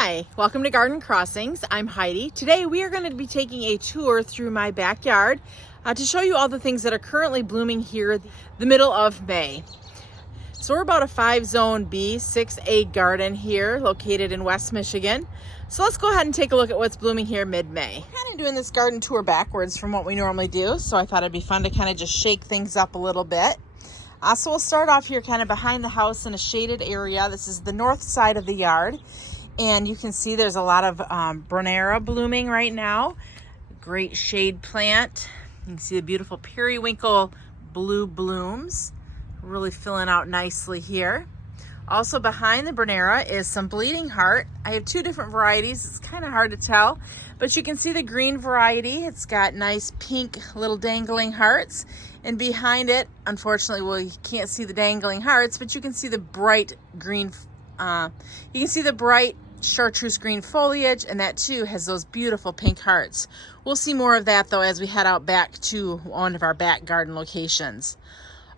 Hi, welcome to Garden Crossings. I'm Heidi. Today we are going to be taking a tour through my backyard to show you all the things that are currently blooming here the middle of May. So we're about a 5-zone B, 6A garden here located in West Michigan. So let's go ahead and take a look at what's blooming here mid-May. Kind of doing this garden tour backwards from what we normally do, so I thought it'd be fun to kind of just shake things up a little bit. So we'll start off here kind of behind the house in a shaded area. This is the north side of the yard. And you can see there's a lot of Brunnera blooming right now. Great shade plant. You can see the beautiful periwinkle blue blooms really filling out nicely here. Also behind the Brunnera is some bleeding heart. I have two different varieties. It's kind of hard to tell, but you can see the green variety. It's got nice pink little dangling hearts. And behind it, unfortunately, well, you can't see the dangling hearts, but you can see the bright green, you can see the bright chartreuse green foliage, and that too has those beautiful pink hearts. We'll see more of that though as we head out back to one of our back garden locations.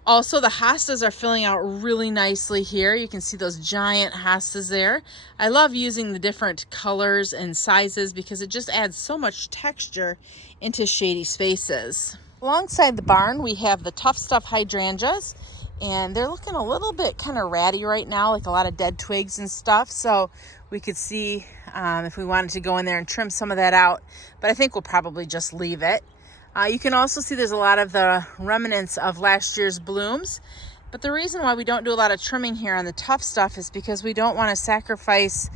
Also, the hostas are filling out really nicely here. You can see those giant hostas there. I love using the different colors and sizes because it just adds so much texture into shady spaces. Alongside the barn, we have the Tough Stuff hydrangeas, and they're looking a little bit kind of ratty right now, like a lot of dead twigs and stuff. So we could see if we wanted to go in there and trim some of that out, but I think we'll probably just leave it. You can also see there's a lot of the remnants of last year's blooms, but the reason why we don't do a lot of trimming here on the Tough Stuff is because we don't want to sacrifice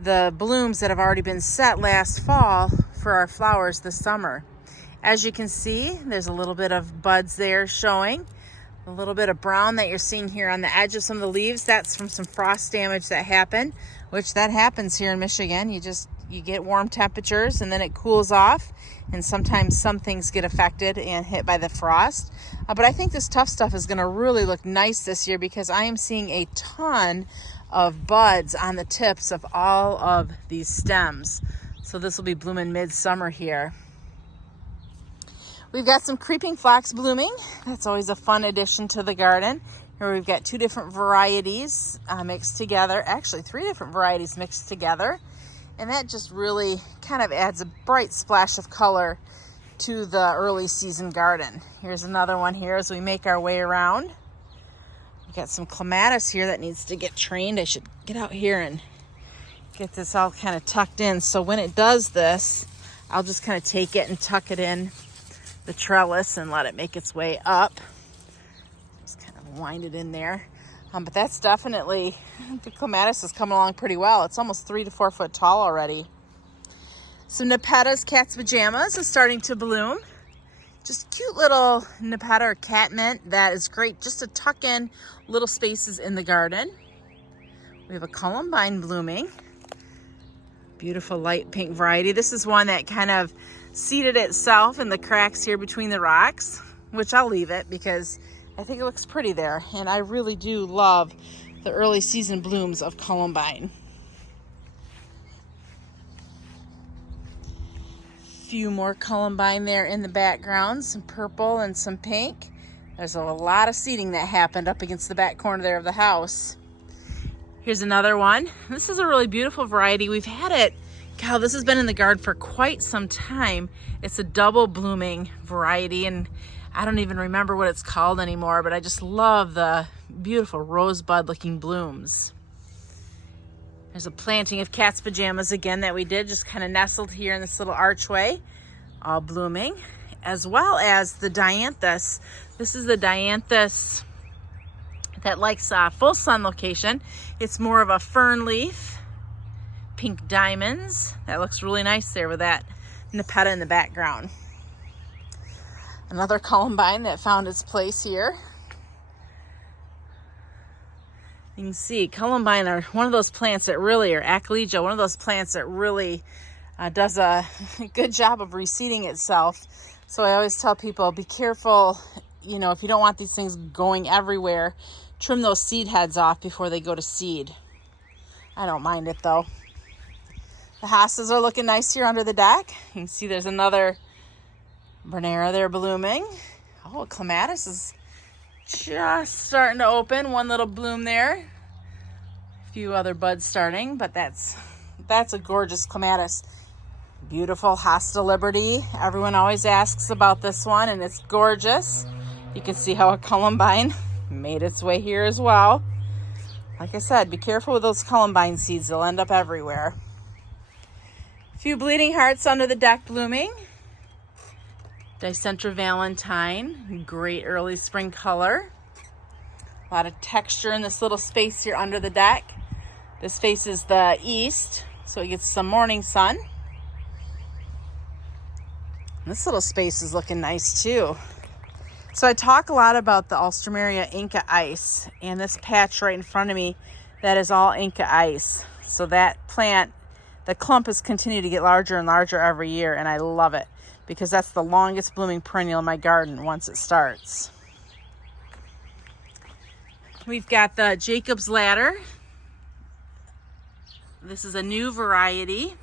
the blooms that have already been set last fall for our flowers this summer. As you can see, there's a little bit of buds there showing. A little bit of brown that you're seeing here on the edge of some of the leaves, that's from some frost damage that happened, which that happens here in Michigan. You get warm temperatures and then it cools off, and sometimes some things get affected and hit by the frost. But I think this Tough Stuff is going to really look nice this year because I am seeing a ton of buds on the tips of all of these stems. So this will be blooming midsummer here. We've got some creeping phlox blooming. That's always a fun addition to the garden. Here we've got two different varieties mixed together. Actually, three different varieties mixed together. And that just really kind of adds a bright splash of color to the early season garden. Here's another one here as we make our way around. We've got some clematis here that needs to get trained. I should get out here and get this all kind of tucked in. So when it does this, I'll just kind of take it and tuck it in the trellis and let it make its way up. Just kind of wind it in there. But that's definitely, the clematis is coming along pretty well. It's almost 3 to 4 foot tall already. So Nepetta's cat's pajamas is starting to bloom. Just cute little Nepetta or catmint that is great just to tuck in little spaces in the garden. We have a columbine blooming. Beautiful light pink variety. This is one that kind of seated itself in the cracks here between the rocks, which I'll leave it because I think it looks pretty there. And I really do love the early season blooms of columbine. Few more columbine there in the background, some purple and some pink. There's a lot of seeding that happened up against the back corner there of the house. Here's another one. This is a really beautiful variety. We've had it, God, this has been in the garden for quite some time. It's a double blooming variety, and I don't even remember what it's called anymore, but I just love the beautiful rosebud looking blooms. There's a planting of cat's pajamas again that we did, just kind of nestled here in this little archway, all blooming, as well as the dianthus. This is the dianthus that likes full sun location. It's more of a fern leaf, pink diamonds. That looks really nice there with that Nepetta in the background. Another columbine that found its place here. You can see columbine are one of those plants that really, or Achlegia, one of those plants that really does a good job of reseeding itself. So I always tell people, be careful, you know, if you don't want these things going everywhere, trim those seed heads off before they go to seed. I don't mind it though. The hostas are looking nice here under the deck. You can see there's another Brunnera there blooming. Oh, clematis is just starting to open. One little bloom there. A few other buds starting, but that's That's a gorgeous clematis. Beautiful Hosta Liberty. Everyone always asks about this one, and it's gorgeous. You can see how a columbine made its way here as well. Like I said, be careful with those columbine seeds. They'll end up everywhere. A few bleeding hearts under the deck blooming. Dicentra Valentine, great early spring color. A lot of texture in this little space here under the deck. This faces the east, so it gets some morning sun. This little space is looking nice too. So I talk a lot about the Alstroemeria Inca ice, and this patch right in front of me, that is all Inca ice. So that plant, the clump has continued to get larger and larger every year, and I love it because that's the longest blooming perennial in my garden once it starts. We've got the Jacob's Ladder. This is a new variety.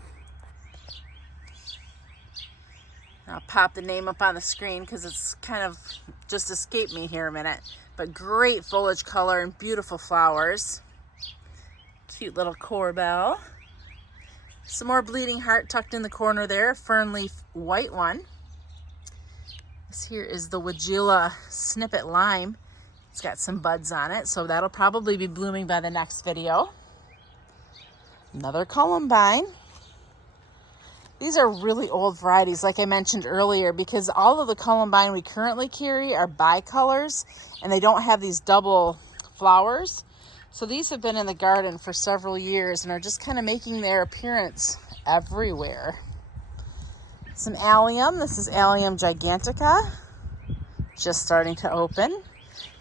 I'll pop the name up on the screen because it's kind of just escaped me here a minute. But great foliage color and beautiful flowers. Cute little corbel. Some more bleeding heart tucked in the corner there, fern leaf white one. This here is the Weigela Snippet Lime. It's got some buds on it, so that'll probably be blooming by the next video. Another columbine. These are really old varieties, like I mentioned earlier, because all of the columbine we currently carry are bicolors, and they don't have these double flowers. So these have been in the garden for several years and are just kind of making their appearance everywhere. Some allium. This is Allium gigantica, just starting to open.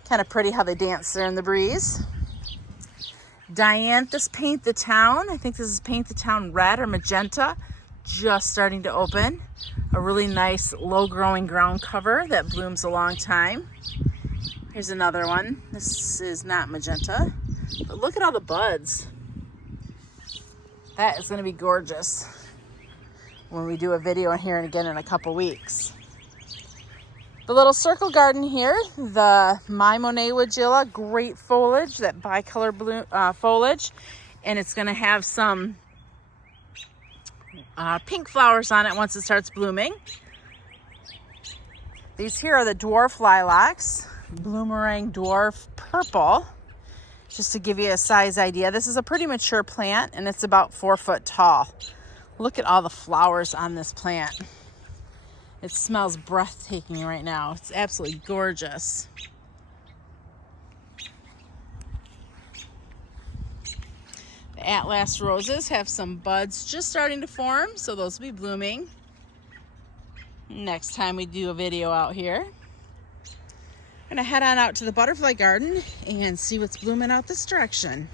Kind of pretty how they dance there in the breeze. Dianthus Paint the Town. I think this is Paint the Town red or magenta, just starting to open. A really nice low growing ground cover that blooms a long time. Here's another one. This is not magenta, but look at all the buds. That is going to be gorgeous when we do a video in here and again in a couple weeks. The little circle garden here, the My Monet Weigela, great foliage, that bicolor bloom, foliage, and it's going to have some pink flowers on it once it starts blooming. These here are the dwarf lilacs, Bloomerang Dwarf Purple, just to give you a size idea. This is a pretty mature plant, and it's about 4 foot tall. Look at all the flowers on this plant. It smells breathtaking right now. It's absolutely gorgeous. The Atlas roses have some buds just starting to form, so those will be blooming next time we do a video out here. I'm gonna head on out to the butterfly garden and see what's blooming out this direction.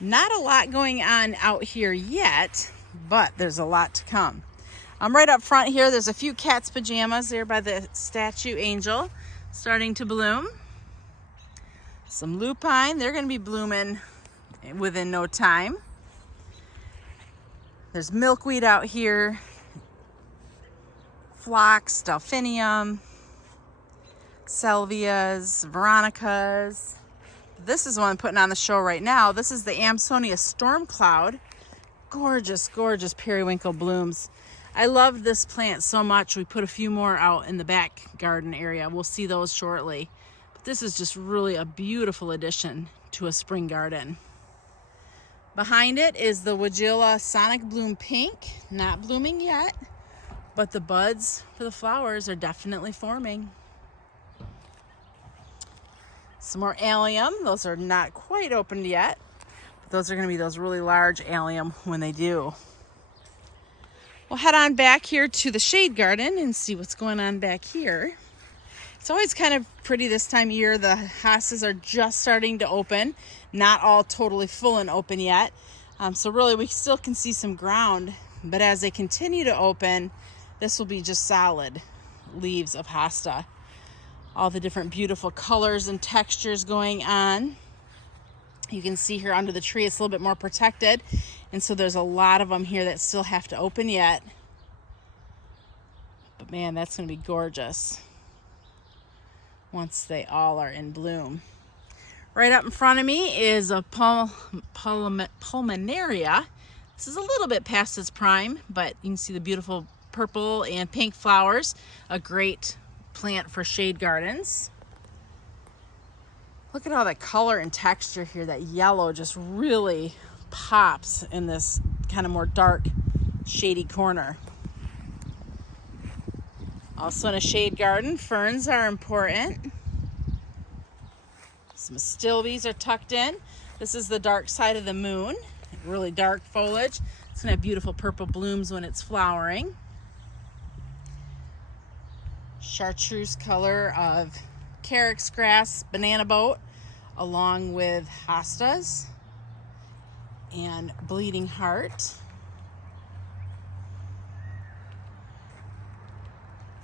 Not a lot going on out here yet, but there's a lot to come. Right up front here, there's a few cat's pajamas there by the statue angel starting to bloom. Some lupine, they're going to be blooming within no time. There's milkweed out here, phlox, delphinium, salvias, veronicas. This is one I'm putting on the show right now. This is the Amsonia Storm Cloud. Gorgeous, gorgeous periwinkle blooms. I love this plant so much. We put a few more out in the back garden area. We'll see those shortly. But this is just really a beautiful addition to a spring garden. Behind it is the Weigela Sonic Bloom Pink. Not blooming yet, but the buds for the flowers are definitely forming. Some more allium. Those are not quite opened yet. But those are going to be those really large allium when they do. We'll head on back here to the shade garden and see what's going on back here. It's always kind of pretty this time of year. The hostas are just starting to open, not all totally full and open yet. So really we still can see some ground, but as they continue to open, this will be just solid leaves of hosta. All the different beautiful colors and textures going on. You can see here under the tree, it's a little bit more protected. And so there's a lot of them here that still have to open yet. But man, that's going to be gorgeous once they all are in bloom. Right up in front of me is a pulmonaria. This is a little bit past its prime, but you can see the beautiful purple and pink flowers. A great plant for shade gardens. Look at all the color and texture here. That yellow just really pops in this kind of more dark, shady corner. Also in a shade garden, ferns are important. Some astilbes are tucked in. This is the dark side of the moon. Really dark foliage. It's gonna have beautiful purple blooms when it's flowering. Chartreuse color of carex grass, banana boat, along with hostas and bleeding heart.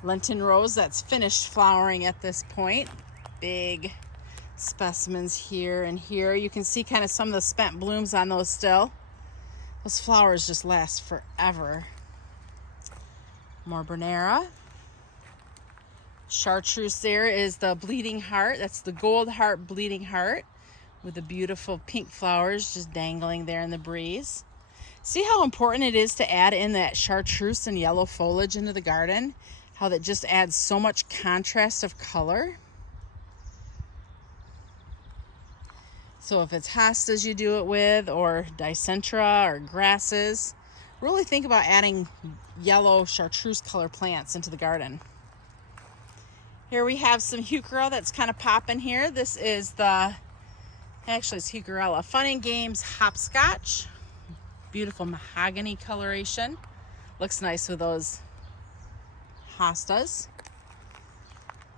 Lenten rose that's finished flowering at this point. Big specimens here and here. You can see kind of some of the spent blooms on those still. Those flowers just last forever. More Bernera. Chartreuse there is the bleeding heart. That's the gold heart bleeding heart with the beautiful pink flowers just dangling there in the breeze. See how important it is to add in that chartreuse and yellow foliage into the garden? How that just adds so much contrast of color. So if it's hostas you do it with, or dicentra or grasses, really think about adding yellow chartreuse color plants into the garden. Here we have some heuchera that's kind of popping here. This is actually it's Heucherella Fun and Games Hopscotch. Beautiful mahogany coloration. Looks nice with those hostas.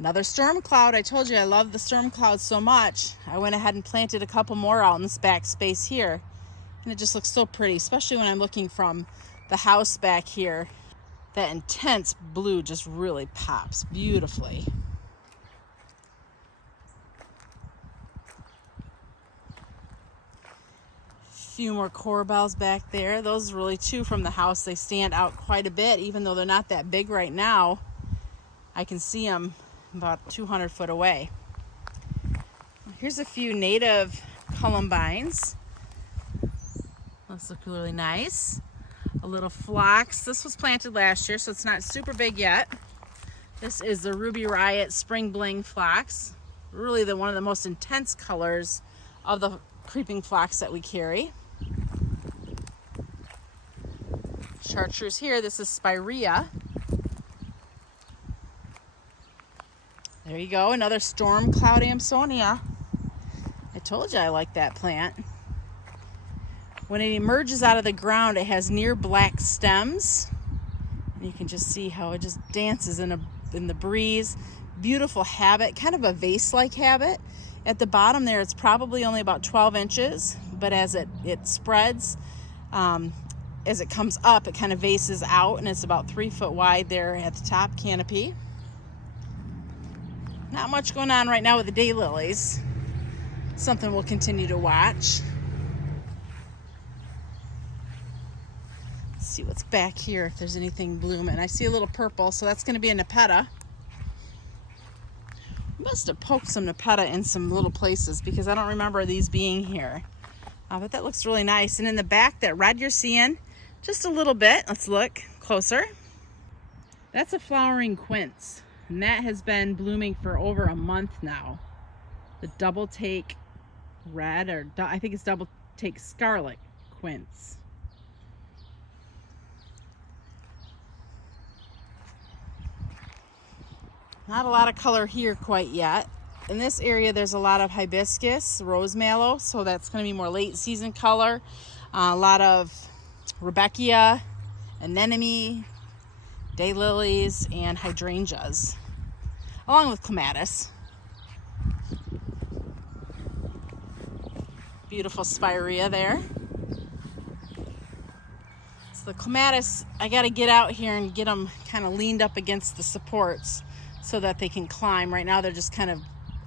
Another storm cloud. I told you I love the storm cloud so much. I went ahead and planted a couple more out in this back space here. And it just looks so pretty, especially when I'm looking from the house back here. That intense blue just really pops beautifully. Few more corbels back there. Those really too from the house, they stand out quite a bit, even though they're not that big right now. I can see them about 200 foot away. Here's a few native columbines. Those look really nice. A little phlox. This was planted last year, so it's not super big yet. This is the Ruby Riot Spring Bling phlox. Really one of the most intense colors of the creeping phlox that we carry. Chartreuse here. This is Spirea. There you go, another storm cloud Amsonia. I told you I like that plant. When it emerges out of the ground, it has near black stems. And you can just see how it just dances in the breeze. Beautiful habit, kind of a vase-like habit. At the bottom there, it's probably only about 12 inches, but as it spreads, as it comes up, it kind of vases out, and it's about 3 foot wide there at the top canopy. Not much going on right now with the daylilies. Something we'll continue to watch. Let's see what's back here, if there's anything blooming. I see a little purple, so that's going to be a Nepeta. Must have poked some Nepeta in some little places because I don't remember these being here. But that looks really nice. And in the back, that red you're seeing, just a little bit. Let's look closer. That's a flowering quince. And that has been blooming for over a month now. The double take red, or I think it's double take scarlet quince. Not a lot of color here quite yet. In this area, there's a lot of hibiscus, rose mallow, so that's going to be more late season color. A lot of Rudbeckia, anemone, daylilies, and hydrangeas, along with clematis. Beautiful spirea there. So the clematis, I got to get out here and get them kind of leaned up against the supports so that they can climb. Right now they're just kind of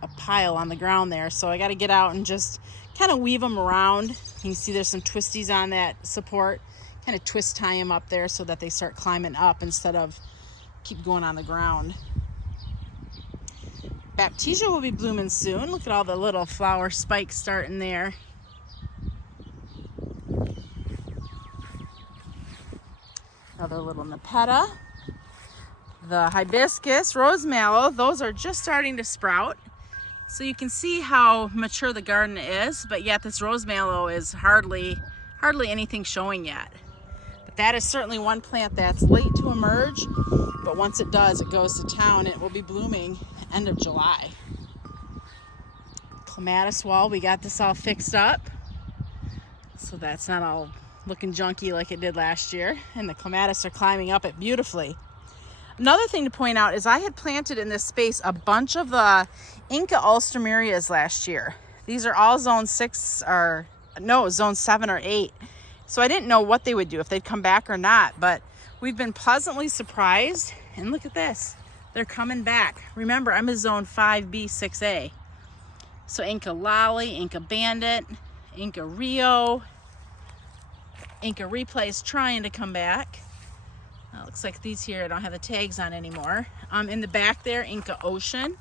a pile on the ground there, so I got to get out and just kind of weave them around. You can see there's some twisties on that support. Kind of twist tie them up there so that they start climbing up instead of keep going on the ground. Baptisia will be blooming soon. Look at all the little flower spikes starting there. Another little Nepeta. The hibiscus, rose mallow, those are just starting to sprout. So you can see how mature the garden is, but yet this rose mallow is hardly anything showing yet. But that is certainly one plant that's late to emerge, but once it does, it goes to town. It will be blooming end of July. Clematis wall, we got this all fixed up, so that's not all looking junky like it did last year, and the clematis are climbing up it beautifully. Another thing to point out is I had planted in this space a bunch of the Inca alstroemerias last year. These are all zone 7 or 8. So I didn't know what they would do, if they'd come back or not, but we've been pleasantly surprised. And look at this, they're coming back. Remember, I'm a zone 5B, 6A. So Inca Lolly, Inca Bandit, Inca Rio, Inca Replay is trying to come back. Looks like these here I don't have the tags on anymore. In the back there, Inca Ocean.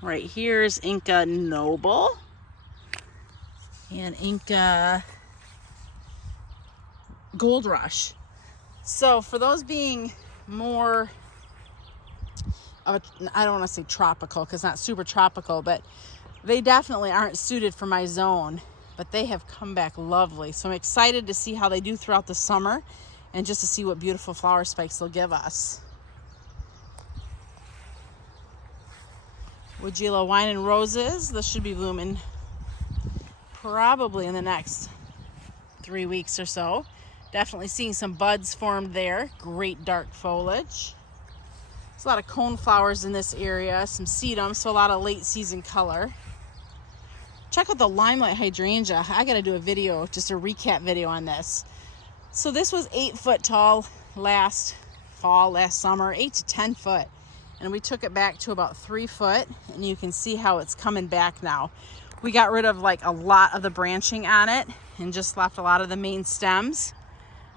Right here is Inca Noble. And Inca Gold Rush. So for those being more, I don't want to say tropical because it's not super tropical, but they definitely aren't suited for my zone. But they have come back lovely. So I'm excited to see how they do throughout the summer, and just to see what beautiful flower spikes they'll give us. Weigela Wine and Roses, this should be blooming probably in the next 3 weeks or so. Definitely seeing some buds formed there. Great dark foliage. There's a lot of cone flowers in this area, some sedum, so a lot of late season color. Check out the Limelight Hydrangea. I gotta do a video, just a recap video on this. So this was 8 foot tall last summer, 8 to 10 foot. And we took it back to about 3 foot, and you can see how it's coming back now. We got rid of like a lot of the branching on it and just left a lot of the main stems,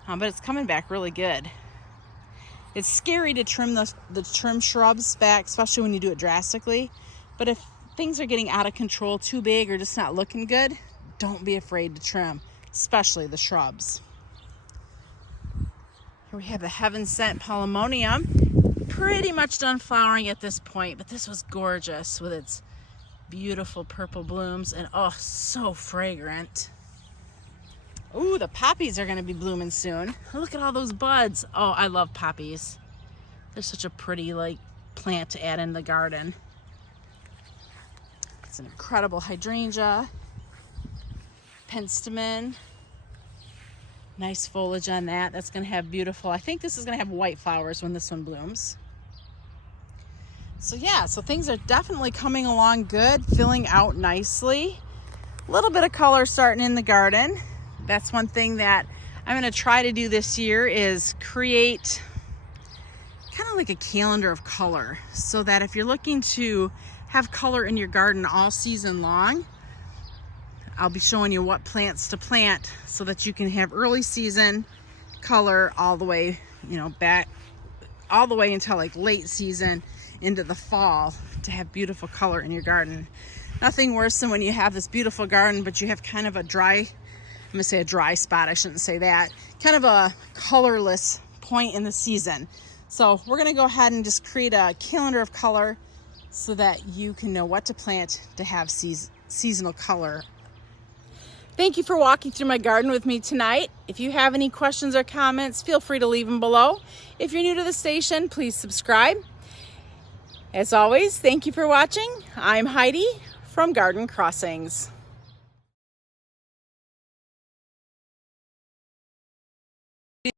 but it's coming back really good. It's scary to trim the trim shrubs back, especially when you do it drastically. But if things are getting out of control, too big, or just not looking good, don't be afraid to trim, especially the shrubs. Here we have the Heaven Sent Polemonium. Pretty much done flowering at this point, but this was gorgeous with its beautiful purple blooms and oh, so fragrant. Ooh, the poppies are gonna be blooming soon. Look at all those buds. Oh, I love poppies. They're such a pretty plant to add in the garden. It's an incredible hydrangea. Penstemon. Nice foliage on that. That's going to have beautiful, I think this is going to have white flowers when this one blooms. So yeah, so things are definitely coming along good, filling out nicely. A little bit of color starting in the garden. That's one thing that I'm going to try to do this year, is create kind of like a calendar of color, so that if you're looking to have color in your garden all season long, I'll be showing you what plants to plant so that you can have early season color all the way, back all the way until like late season into the fall, to have beautiful color in your garden. Nothing worse than when you have this beautiful garden, but you have kind of a dry, I'm gonna say a dry spot, I shouldn't say that, kind of a colorless point in the season. So we're gonna go ahead and just create a calendar of color so that you can know what to plant to have seasonal color. Thank you for walking through my garden with me tonight. If you have any questions or comments, feel free to leave them below. If you're new to the station, please subscribe. As always, thank you for watching. I'm Heidi from Garden Crossings.